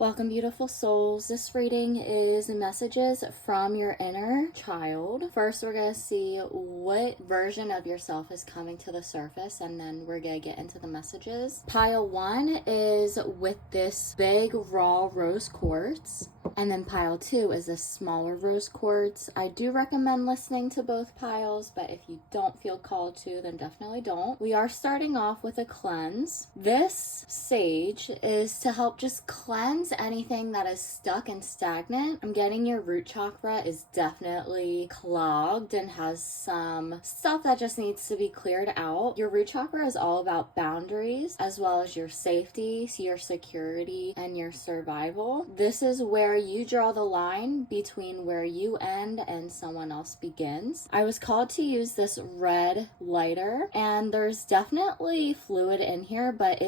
Welcome, beautiful souls. This reading is messages from your inner child. First, we're going to see what version of yourself is coming to the surface, and then we're going to get into the messages. Pile 1 is with this big raw rose quartz, and then pile 2 is this smaller rose quartz. I do recommend listening to both piles, but if you don't feel called to, then definitely don't. We are starting off with a cleanse. This sage is to help just cleanse anything that is stuck and stagnant. I'm getting your root chakra is definitely clogged and has some stuff that just needs to be cleared out. Your root chakra is all about boundaries as well as your safety, your security, and your survival. This is where you draw the line between where you end and someone else begins. I was called to use this red lighter, and there's definitely fluid in here, but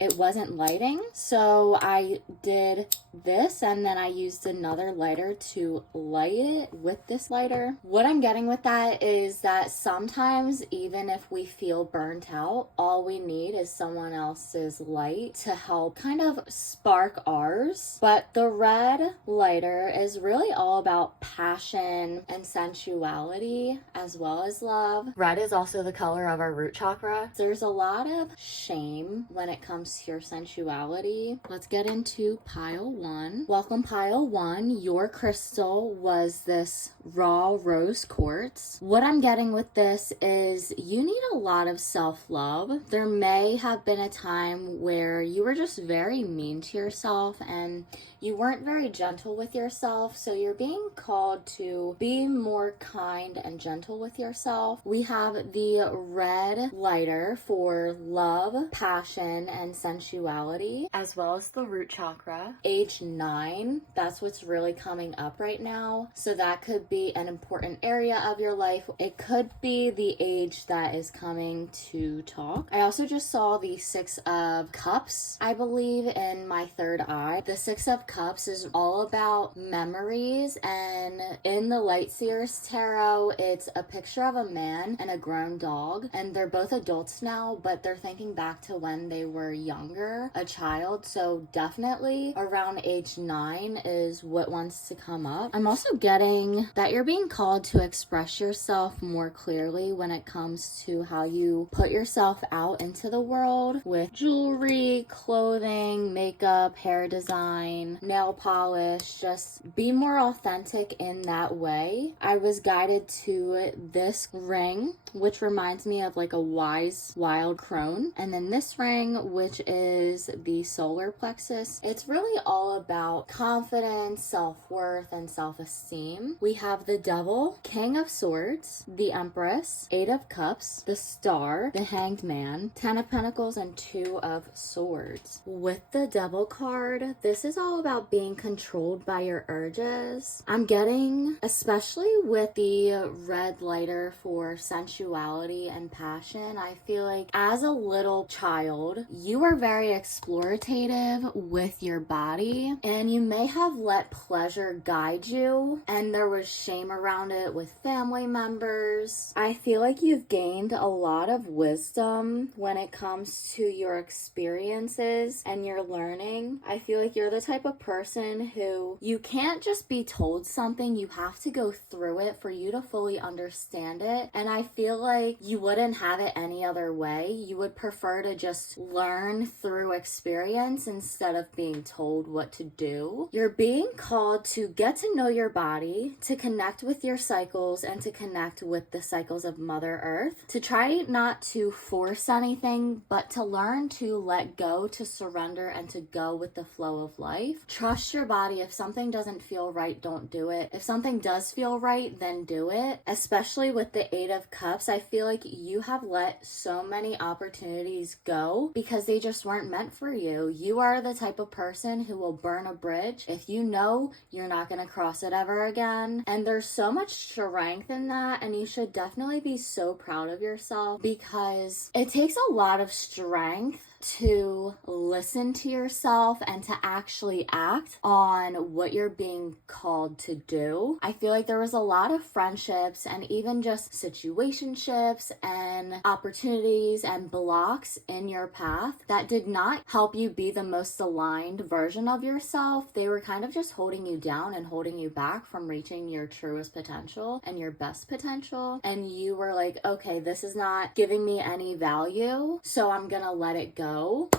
it wasn't lighting. So I did this, and then I used another lighter to light it with this lighter. What I'm getting with that is that sometimes even if we feel burnt out, all we need is someone else's light to help kind of spark ours. But the red lighter is really all about passion and sensuality as well as love. Red is also the color of our root chakra. There's a lot of shame when it comes to your sensuality. Let's get into pile 1. Welcome, pile 1. Your crystal was this raw rose quartz. What I'm getting with this is you need a lot of self-love. There may have been a time where you were just very mean to yourself and you weren't very gentle with yourself, so you're being called to be more kind and gentle with yourself. We have the red lighter for love, passion, and sensuality, as well as the root chakra. Age 9, that's what's really coming up right now. So that could be an important area of your life. It could be the age that is coming to talk. I also just saw the 6 of Cups, I believe, in my third eye. The 6 of Cups is all about memories, and in the Lightseers Tarot, it's a picture of a man and a grown dog, and they're both adults now, but they're thinking back to when they were younger, a child. So definitely around age 9 is what wants to come up. I'm also getting that you're being called to express yourself more clearly when it comes to how you put yourself out into the world with jewelry, clothing, makeup, hair design, nail polish. Just be more authentic in that way. I was guided to this ring, which reminds me of like a wise wild crone, and then this ring, which is the solar plexus. It's really all about confidence, self-worth, and self-esteem. We have the Devil, King of Swords, the Empress, 8 of Cups, the Star, the Hanged Man, 10 of Pentacles, and 2 of Swords. With the Devil card, this is all about being controlled by your urges. I'm getting, especially with the red lighter for sensuality and passion, I feel like as a little child, you were very explorative with your body, and you may have let pleasure guide you, and there was shame around it with family members. I feel like you've gained a lot of wisdom when it comes to your experiences and your learning. I feel like you're the type of person who you can't just be told something, you have to go through it for you to fully understand it, and I feel like you wouldn't have it any other way. You would prefer to just learn through experience instead of being told what to do. You're being called to get to know your body, to connect with your cycles, and to connect with the cycles of Mother Earth, to try not to force anything, but to learn to let go, to surrender, and to go with the flow of life. Trust your body. If something doesn't feel right, don't do it. If something does feel right, then do it. Especially with the 8 of Cups, I feel like you have let so many opportunities go because they just weren't meant for you. You are the type of person who will burn a bridge if you know you're not going to cross it ever again. And there's so much strength in that, and you should definitely be so proud of yourself because it takes a lot of strength to listen to yourself and to actually act on what you're being called to do. I feel like there was a lot of friendships and even just situationships and opportunities and blocks in your path that did not help you be the most aligned version of yourself. They were kind of just holding you down and holding you back from reaching your truest potential and your best potential. And you were like, okay, this is not giving me any value, so I'm gonna let it go.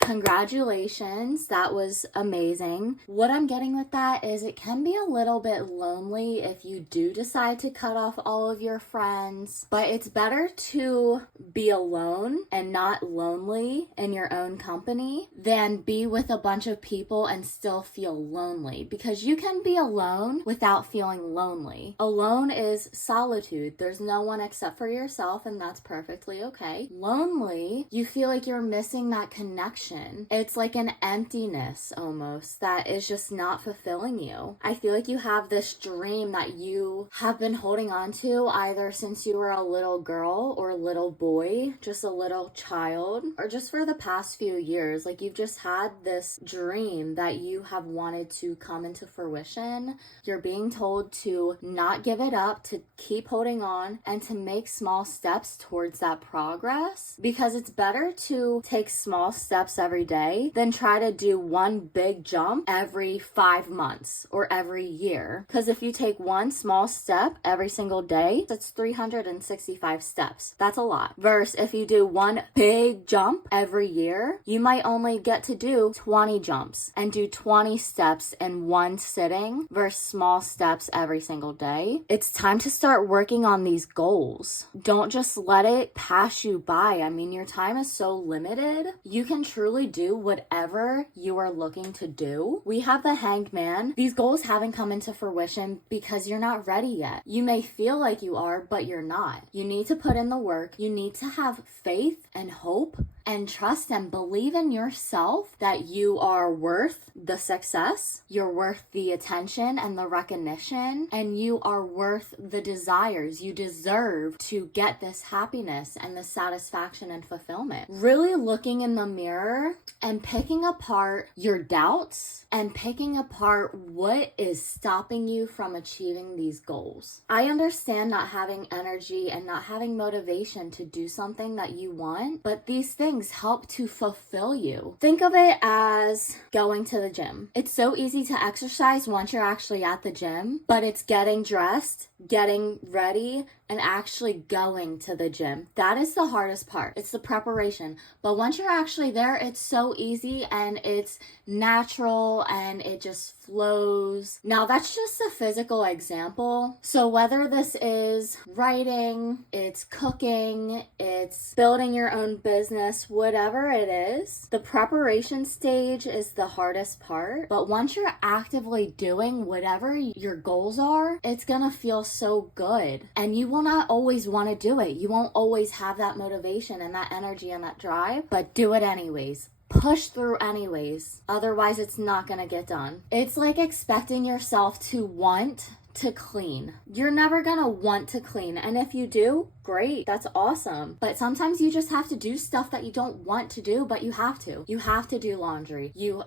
Congratulations, that was amazing. What I'm getting with that is it can be a little bit lonely if you do decide to cut off all of your friends, but it's better to be alone and not lonely in your own company than be with a bunch of people and still feel lonely, because you can be alone without feeling lonely. Alone is solitude. There's no one except for yourself, and that's perfectly okay. Lonely, you feel like you're missing that connection. It's like an emptiness almost that is just not fulfilling you. I feel like you have this dream that you have been holding on to either since you were a little girl or little boy, just a little child, or just for the past few years. Like you've just had this dream that you have wanted to come into fruition. You're being told to not give it up, to keep holding on, and to make small steps towards that progress, because it's better to take small steps every day than try to do one big jump every 5 months or every year. Because if you take one small step every single day, that's 365 steps. That's a lot. Versus if you do one big jump every year, you might only get to do 20 jumps and do 20 steps in one sitting versus small steps every single day. It's time to start working on these goals. Don't just let it pass you by. I mean, your time is so limited. You can truly do whatever you are looking to do. We have the Hanged Man. These goals haven't come into fruition because you're not ready yet. You may feel like you are, but you're not. You need to put in the work. You need to have faith and hope and trust and believe in yourself that you are worth the success, you're worth the attention and the recognition, and you are worth the desires. You deserve to get this happiness and the satisfaction and fulfillment. Really looking in the mirror and picking apart your doubts and picking apart what is stopping you from achieving these goals. I understand not having energy and not having motivation to do something that you want, but these things help to fulfill you. Think of it as going to the gym. It's so easy to exercise once you're actually at the gym, but it's getting dressed, getting ready, and actually going to the gym. That is the hardest part. It's the preparation. But once you're actually there, it's so easy and it's natural and it just flows. Now, that's just a physical example. So whether this is writing, it's cooking, it's building your own business, whatever it is, the preparation stage is the hardest part. But once you're actively doing whatever your goals are, it's gonna feel so good. And you will not always want to do it. You won't always have that motivation and that energy and that drive, but do it anyways. Push through anyways. Otherwise, it's not gonna get done. It's like expecting yourself to want to clean. You're never gonna want to clean. And if you do, great, that's awesome. But sometimes you just have to do stuff that you don't want to do, but you have to. You have to do laundry. You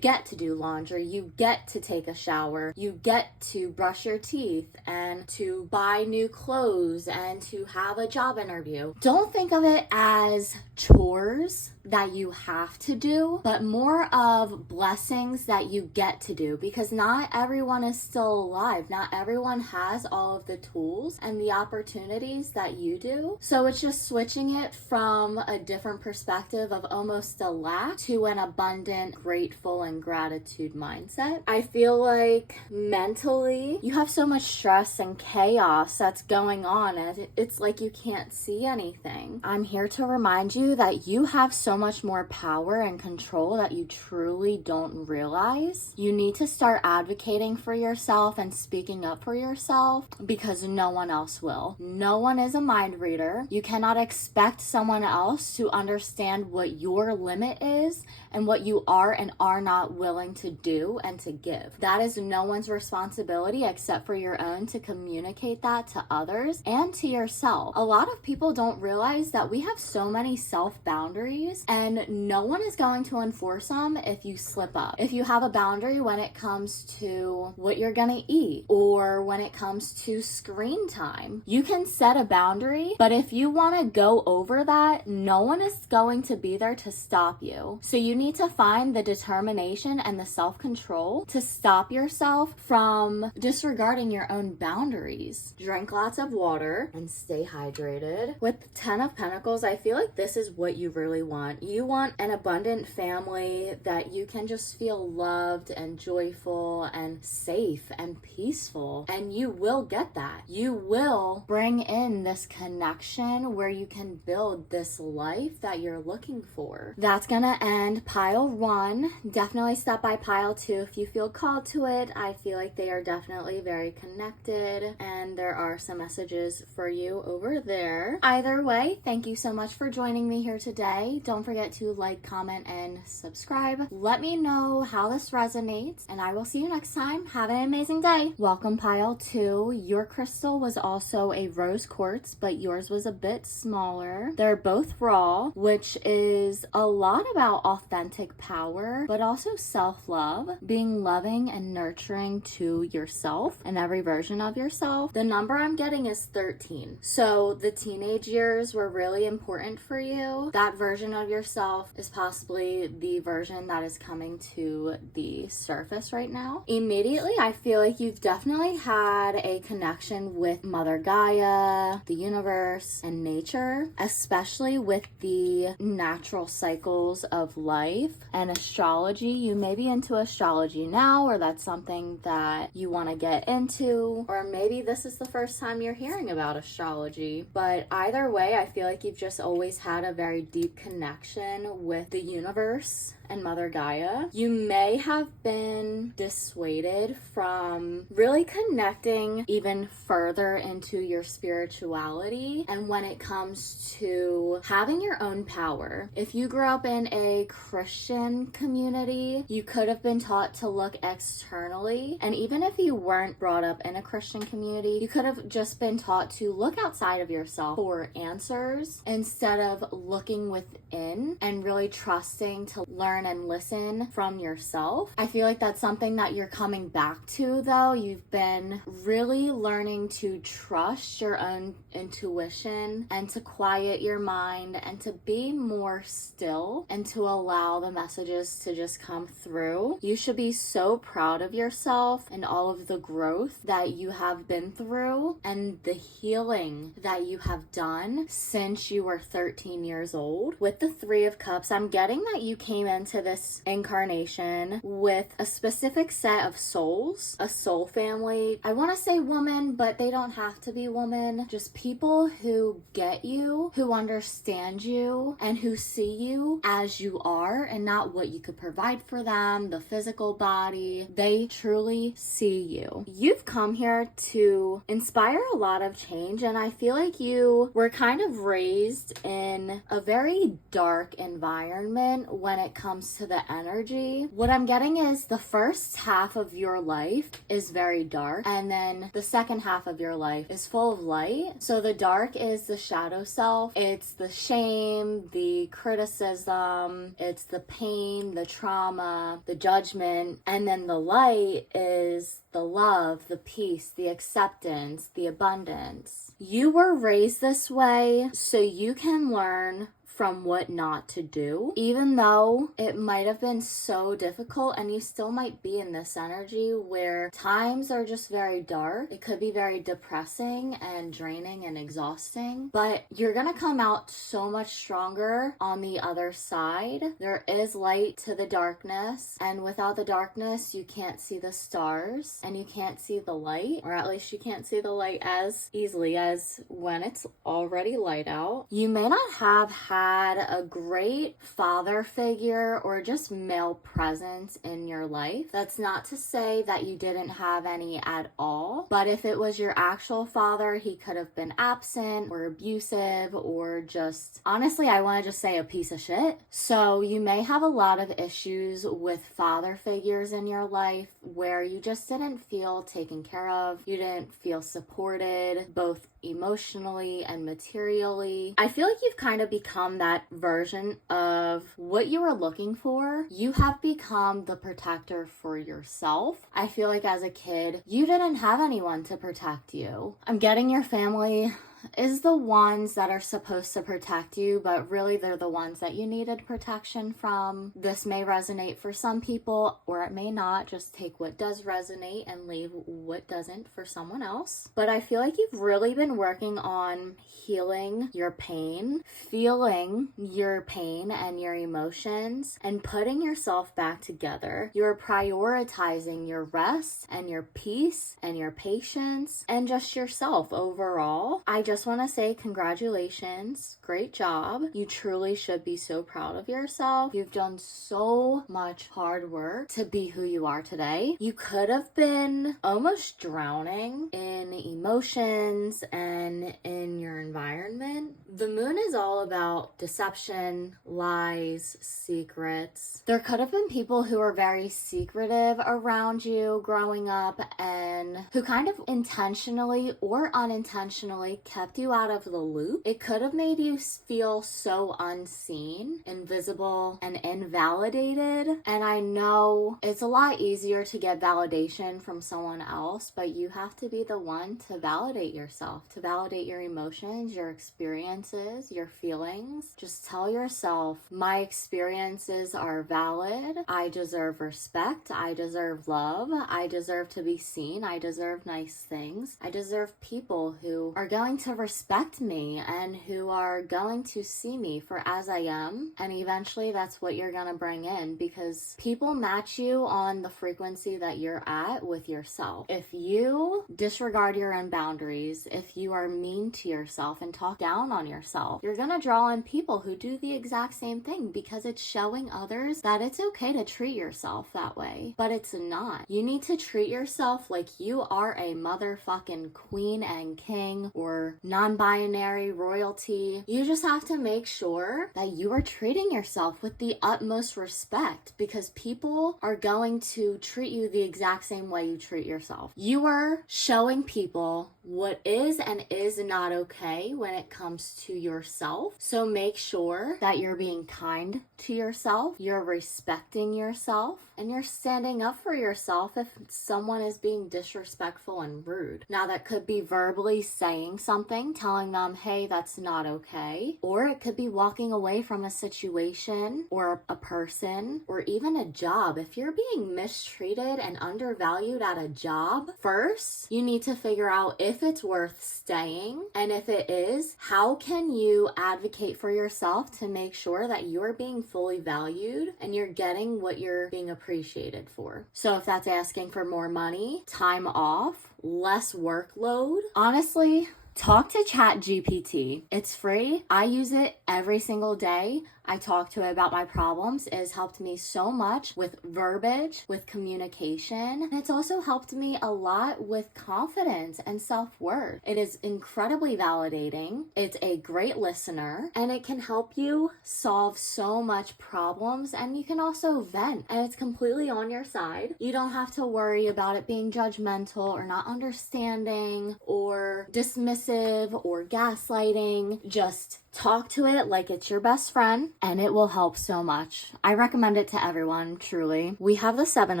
get to do laundry. You get to take a shower. You get to brush your teeth and to buy new clothes and to have a job interview. Don't think of it as chores that you have to do, but more of blessings that you get to do, because not everyone is still alive. Not everyone has all of the tools and the opportunities that you do. So it's just switching it from a different perspective of almost a lack to an abundant, grateful, and gratitude mindset. I feel like mentally you have so much stress and chaos that's going on, and it's like you can't see anything. I'm here to remind you that you have so much more power and control that you truly don't realize. You need to start advocating for yourself and speaking up for yourself, because no one else will. No one is a mind reader. You cannot expect someone else to understand what your limit is and what you are and are not willing to do and to give. That is no one's responsibility except for your own to communicate that to others and to yourself. A lot of people don't realize that we have so many self boundaries boundaries, and no one is going to enforce them if you slip up. If you have a boundary when it comes to what you're gonna eat or when it comes to screen time, you can set a boundary, but if you want to go over that, no one is going to be there to stop you. So you need to find the determination and the self-control to stop yourself from disregarding your own boundaries. Drink lots of water and stay hydrated. With the 10 of Pentacles, I feel like this is what you really want. You want an abundant family that you can just feel loved and joyful and safe and peaceful, and you will get that. You will bring in this connection where you can build this life that you're looking for. That's gonna end pile 1. Definitely step by pile 2 if you feel called to it. I feel like they are definitely very connected, and there are some messages for you over there. Either way, thank you so much for joining me here today. Don't forget to like, comment, and subscribe. Let me know how this resonates, and I will see you next time. Have an amazing day. Welcome, pile 2. Your crystal was also a rose quartz, but yours was a bit smaller. They're both raw, which is a lot about authentic power, but also self-love, being loving and nurturing to yourself and every version of yourself. The number I'm getting is 13. So the teenage years were really important for you. That version of yourself is possibly the version that is coming to the surface right now. Immediately, I feel like you've definitely had a connection with Mother Gaia, the universe, and nature, especially with the natural cycles of life and astrology. You may be into astrology now, or that's something that you want to get into, or maybe this is the first time you're hearing about astrology. But either way, I feel like you've just always had a very deep connection with the universe and Mother Gaia. You may have been dissuaded from really connecting even further into your spirituality and when it comes to having your own power. If you grew up in a Christian community, you could have been taught to look externally, and even if you weren't brought up in a Christian community, you could have just been taught to look outside of yourself for answers instead of looking within and really trusting to learn and listen from yourself. I feel like that's something that you're coming back to, though. You've been really learning to trust your own intuition and to quiet your mind and to be more still and to allow the messages to just come through. You should be so proud of yourself and all of the growth that you have been through and the healing that you have done since you were 13 years old. With the 3 of Cups, I'm getting that you came into this incarnation with a specific set of souls, a soul family. I want to say woman, but they don't have to be woman. Just people who get you, who understand you, and who see you as you are and not what you could provide for them, the physical body. They truly see you. You've come here to inspire a lot of change, and I feel like you were kind of raised in a very dark environment when it comes to the energy. What I'm getting is the first half of your life is very dark, and then the second half of your life is full of light. So the dark is the shadow self. It's the shame, the criticism, it's the pain, the trauma, the judgment, and then the light is the love, the peace, the acceptance, the abundance. You were raised this way so you can learn from what not to do, even though it might have been so difficult, and you still might be in this energy where times are just very dark. It could be very depressing and draining and exhausting, but you're gonna come out so much stronger on the other side. There is light to the darkness, and without the darkness, you can't see the stars and you can't see the light, or at least you can't see the light as easily as when it's already light out. You may not have had a great father figure or just male presence in your life. That's not to say that you didn't have any at all, but if it was your actual father, he could have been absent or abusive or just, honestly, I want to just say a piece of shit. So you may have a lot of issues with father figures in your life where you just didn't feel taken care of. You didn't feel supported, both emotionally and materially. I feel like you've kind of become that version of what you were looking for. You have become the protector for yourself. I feel like as a kid, you didn't have anyone to protect you. I'm getting your family is the ones that are supposed to protect you, but really they're the ones that you needed protection from. This may resonate for some people, or it may not. Just take what does resonate and leave what doesn't for someone else. But I feel like you've really been working on healing your pain, feeling your pain and your emotions, and putting yourself back together. You're prioritizing your rest and your peace and your patience and just yourself overall. I just want to say congratulations. Great job. You truly should be so proud of yourself. You've done so much hard work to be who you are today. You could have been almost drowning in emotions and in your environment. The moon is all about deception, lies, secrets. There could have been people who were very secretive around you growing up and who kind of intentionally or unintentionally kept you out of the loop. It could have made you feel so unseen, invisible, and invalidated. And I know it's a lot easier to get validation from someone else, but you have to be the one to validate yourself, to validate your emotions, your experiences, your feelings. Just tell yourself, my experiences are valid. I deserve respect. I deserve love. I deserve to be seen. I deserve nice things. I deserve people who are going to respect me and who are going to see me for as I am. And eventually that's what you're going to bring in, because people match you on the frequency that you're at with yourself. If you disregard your own boundaries, if you are mean to yourself and talk down on yourself, you're going to draw in people who do the exact same thing, because it's showing others that it's okay to treat yourself that way. But it's not. You need to treat yourself like you are a motherfucking queen and king or non-binary royalty. You just have to make sure that you are treating yourself with the utmost respect, because people are going to treat you the exact same way you treat yourself. You are showing people what is and is not okay when it comes to yourself. So make sure that you're being kind to yourself, you're respecting yourself, and you're standing up for yourself if someone is being disrespectful and rude. Now, that could be verbally saying something, telling them, hey, that's not okay. Or it could be walking away from a situation or a person or even a job. If you're being mistreated and undervalued at a job, first, you need to figure out if it's worth staying. And if it is, how can you advocate for yourself to make sure that you're being fully valued and you're getting what you're being appreciated for? So if that's asking for more money, time off, less workload, honestly, talk to ChatGPT. It's free. I use it every single day. I talk to it about my problems. It has helped me so much with verbiage, with communication. And it's also helped me a lot with confidence and self-worth. It is incredibly validating. It's a great listener, and it can help you solve so much problems, and you can also vent, and it's completely on your side. You don't have to worry about it being judgmental or not understanding or dismissive or gaslighting. Just talk to it like it's your best friend, and it will help so much. I recommend it to everyone, truly. We have the 7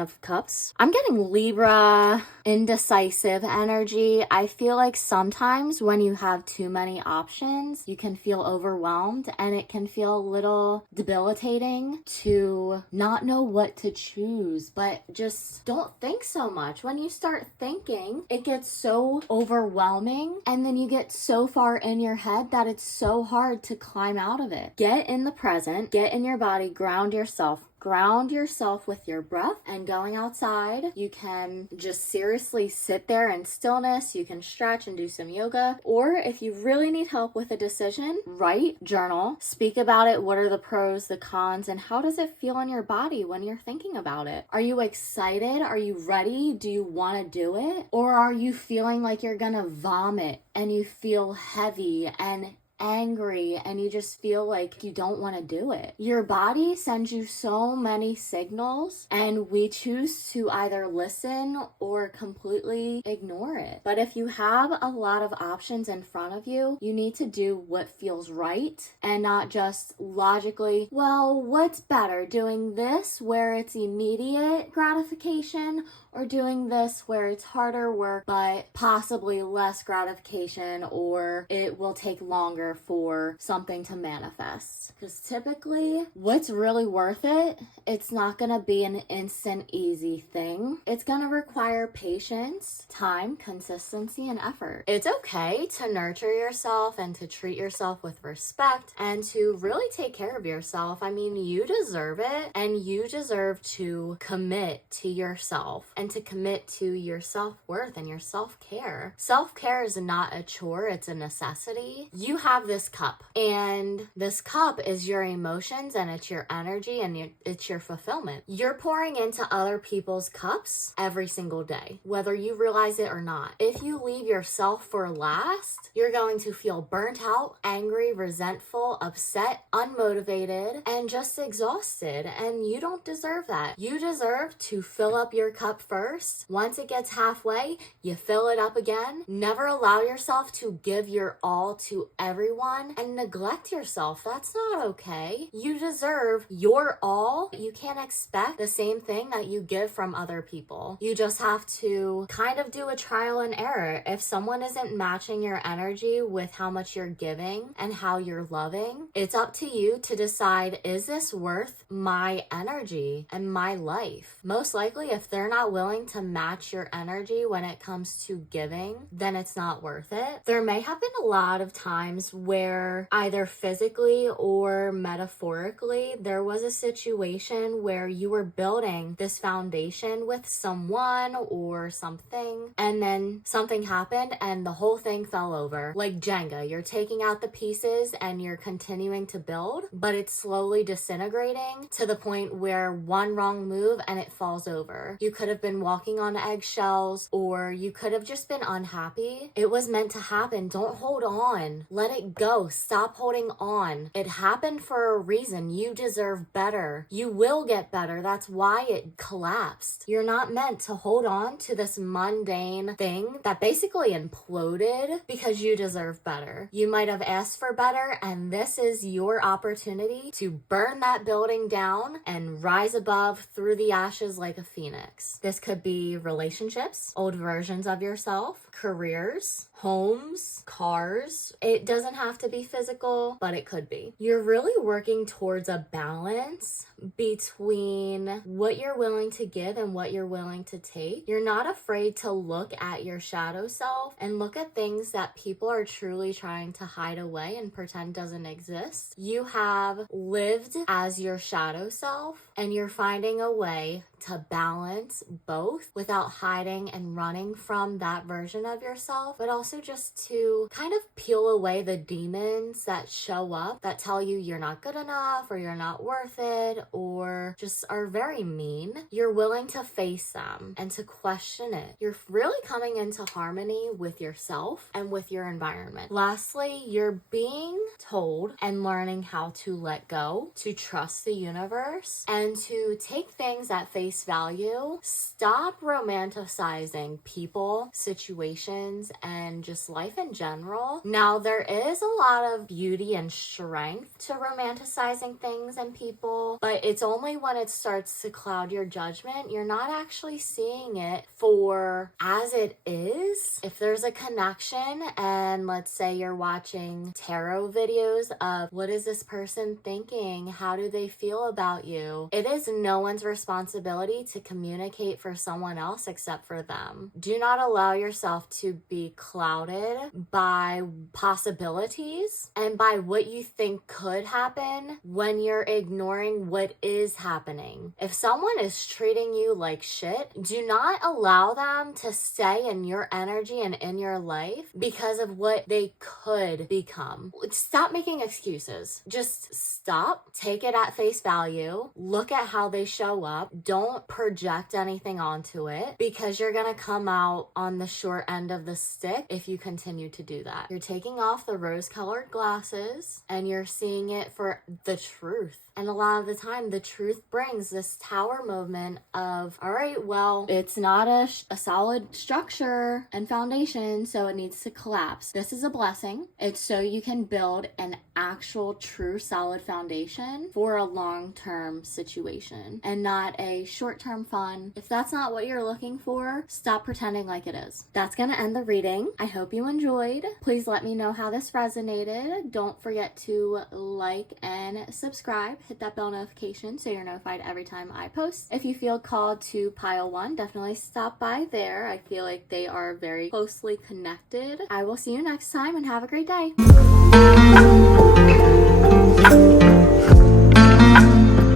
of Cups. I'm getting Libra, indecisive energy. I feel like sometimes when you have too many options, you can feel overwhelmed, and it can feel a little debilitating to not know what to choose. But just don't think so much. When you start thinking, it gets so overwhelming, and then you get so far in your head that it's so hard to climb out of it. Get in the present, get in your body, ground yourself. Ground yourself with your breath and going outside. You can just seriously sit there in stillness. You can stretch and do some yoga. Or if you really need help with a decision, write, journal, speak about it. What are the pros, the cons, and how does it feel in your body when you're thinking about it? Are you excited? Are you ready? Do you want to do it? Or are you feeling like you're gonna vomit and you feel heavy and angry and you just feel like you don't want to do it. Your body sends you so many signals, and we choose to either listen or completely ignore it. But if you have a lot of options in front of you, you need to do what feels right and not just logically, well, what's better, doing this where it's immediate gratification or doing this where it's harder work but possibly less gratification, or it will take longer for something to manifest. Because typically what's really worth it, it's not going to be an instant easy thing. It's going to require patience, time, consistency, and effort. It's okay to nurture yourself and to treat yourself with respect and to really take care of yourself. I mean, you deserve it, and you deserve to commit to yourself and to commit to your self-worth and your self-care. Self-care is not a chore, it's a necessity. You have this cup, and this cup is your emotions, and it's your energy, and it's your fulfillment. You're pouring into other people's cups every single day, whether you realize it or not. If you leave yourself for last, you're going to feel burnt out, angry, resentful, upset, unmotivated, and just exhausted, and you don't deserve that. You deserve to fill up your cup first. Once it gets halfway, you fill it up again. Never allow yourself to give your all to everyone and neglect yourself. That's not okay. You deserve your all. You can't expect the same thing that you give from other people. You just have to kind of do a trial and error. If someone isn't matching your energy with how much you're giving and how you're loving, it's up to you to decide, is this worth my energy and my life? Most likely, if they're not willing to match your energy when it comes to giving, then it's not worth it. There may have been a lot of times where either physically or metaphorically, there was a situation where you were building this foundation with someone or something, and then something happened and the whole thing fell over. Like Jenga, you're taking out the pieces and you're continuing to build, but it's slowly disintegrating to the point where one wrong move and it falls over. You could have been walking on eggshells, or you could have just been unhappy. It was meant to happen. Don't hold on. Let it go. Stop holding on. It happened for a reason. You deserve better. You will get better. That's why it collapsed. You're not meant to hold on to this mundane thing that basically imploded because you deserve better. You might have asked for better, and this is your opportunity to burn that building down and rise above through the ashes like a phoenix. This could be relationships, old versions of yourself, careers, homes, cars. It doesn't have to be physical, but it could be. You're really working towards a balance between what you're willing to give and what you're willing to take. You're not afraid to look at your shadow self and look at things that people are truly trying to hide away and pretend doesn't exist. You have lived as your shadow self, and you're finding a way to balance both without hiding and running from that version of yourself, but also just to kind of peel away the demons that show up that tell you you're not good enough or you're not worth it or just are very mean. You're willing to face them and to question it. You're really coming into harmony with yourself and with your environment. Lastly, you're being told and learning how to let go, to trust the universe, and to take things at face value. Stop romanticizing people, situations, and just life in general. Now, there is a lot of beauty and strength to romanticizing things and people, but it's only when it starts to cloud your judgment. You're not actually seeing it for as it is. If there's a connection, and let's say you're watching tarot videos of what is this person thinking? How do they feel about you? It is no one's responsibility to communicate for someone else except for them. Do not allow yourself to be clouded by possibilities and by what you think could happen when you're ignoring what is happening. If someone is treating you like shit, do not allow them to stay in your energy and in your life because of what they could become. Stop making excuses. Just stop, take it at face value, look at how they show up. Don't project anything onto it because you're gonna come out on the short end of the stick if you continue to do that. You're taking off the rose-colored glasses and you're seeing it for the truth. And a lot of the time, the truth brings this tower movement of, all right, well, it's not a solid structure and foundation, so it needs to collapse. This is a blessing. It's so you can build an actual, true, solid foundation for a long-term situation and not a short-term fun. If that's not what you're looking for, stop pretending like it is. That's going to end the reading. I hope you enjoyed. Please let me know how this resonated. Don't forget to like and subscribe. Hit that bell notification so you're notified every time I post. If you feel called to pile one, definitely stop by there. I feel like they are very closely connected. I will see you next time and have a great day.